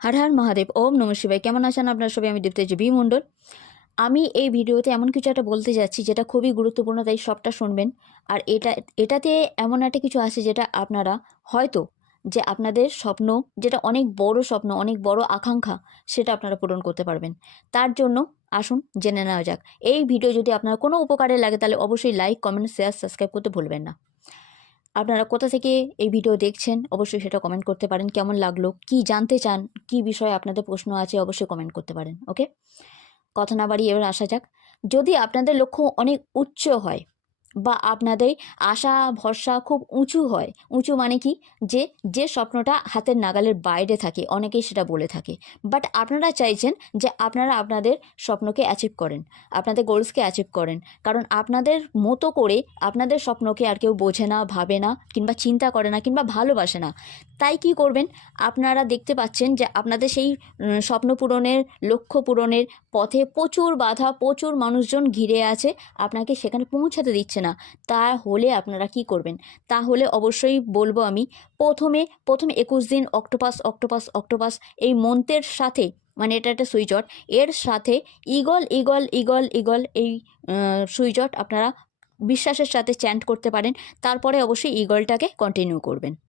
হর হর মহাদেব, ওম নমঃ শিবায়। কেমন আছেন আপনারা সবাই? আমি দীপ্তেজি বি মণ্ডল। আমি এই ভিডিওতে এমন কিছু একটা বলতে যাচ্ছি যেটা খুবই গুরুত্বপূর্ণ, তাই সবটা শুনবেন। আর এটাতে এমন একটা কিছু আছে যেটা আপনারা হয়তো যে আপনাদের স্বপ্ন, যেটা অনেক বড় স্বপ্ন, অনেক বড় আকাঙ্ক্ষা, সেটা আপনারা পূরণ করতে পারবেন। তার জন্য আসুন জেনে নেওয়া যাক। এই ভিডিও যদি আপনার কোনো উপকারে লাগে তাহলে অবশ্যই লাইক, কমেন্ট, শেয়ার, সাবস্ক্রাইব করতে ভুলবেন না। আপনারা কোথা থেকে এই ভিডিও দেখছেন অবশ্যই সেটা কমেন্ট করতে পারেন। কেমন লাগলো, কি জানতে চান, কি বিষয়ে আপনাদের প্রশ্ন আছে অবশ্যই কমেন্ট করতে পারেন। ওকে, কথা না বাড়িয়ে এবার আসা যাক। যদি আপনাদের লক্ষ্য অনেক উচ্চ হয় বা আপনাদের আশা ভরসা খুব উঁচু হয়, উঁচু মানে কি, যে যে স্বপ্নটা হাতের নাগালের বাইরে থাকে, অনেকেই সেটা বলে থাকে, বাট আপনারা চাইছেন যে আপনারা আপনাদের স্বপ্নকে অ্যাচিভ করেন, আপনাদের গোলসকে অ্যাচিভ করেন। কারণ আপনাদের মতো করে আপনাদের স্বপ্নকে আর কেউ বোঝে না, ভাবে না, কিংবা চিন্তা করে না, কিংবা ভালোবাসে না। তাই কি করবেন, আপনারা দেখতে পাচ্ছেন যে আপনাদের সেই স্বপ্ন পূরণের, লক্ষ্য পূরণের পথে প্রচুর বাধা, প্রচুর মানুষজন ঘিরে আছে, আপনাকে সেখানে পৌঁছাতে দিচ্ছে না। তাহলে আপনারা কি করবেন? তাহলে অবশ্যই বলবো আমি, প্রথমে 21 দিন অক্টোপাস অক্টোপাস অক্টোপাস এই মন্ত্রের সাথে, মানে এটা একটা সুইচট, এর সাথে ইগল ইগল ইগল ইগল এই সুইচট আপনারা বিশ্বাসের সাথে চ্যান্ট করতে পারেন। তারপরে অবশ্যই ইগলটাকে কন্টিনিউ করবেন।